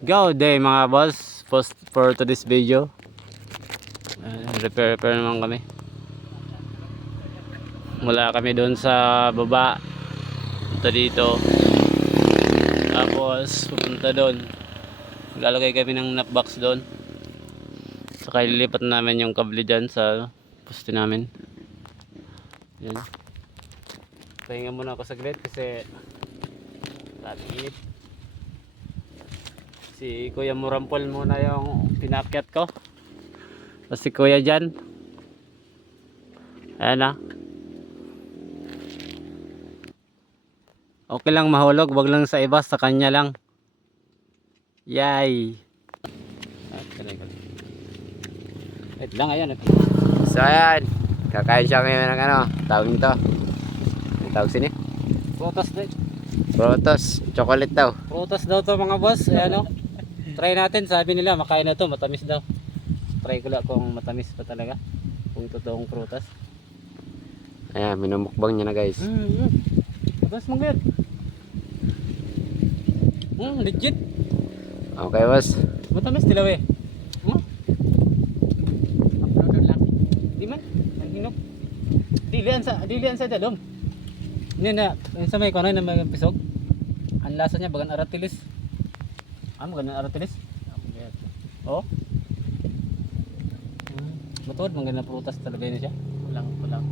Go day mga boss. Post for today's video. Repair naman kami. Mula kami doon sa baba. Punta dito. Tapos pupunta doon. Lalagay kami ng nut box doon. Saka ililipat namin yung kable dyan sa poste namin. Yan. Pahinga muna ako saglit kasi tatit. Si Kuya Murampol muna yung pinakyat ko. Tapos si Kuya dyan. Ayan na. Okay lang mahulog, wag lang sa iba, sa kanya lang. Yay. Wait lang, ayan. So ayan, kakain siya ngayon ng ano, tawag nito. Ang tawag sini? Prutas din. Protos, chocolate daw. Prutas daw to mga boss. Ayan o. Try natin, sabi nila makain na to, matamis daw. Try ko lang kung matamis pa talaga. Kung totoong prutas. Ayan, minumukbang niya na guys. Matamis mong ganyan. Legit. Okay boss. Matamis tilaw eh. Uploader lang. Di man, ang hinok. Dilian sa dadom. Hindi na, sa may konoy na may pisog. Ang lasa niya bagan aratilis. Bagan aratilis. Oh. Matuod, mga prutas talaga yun siya. Walang.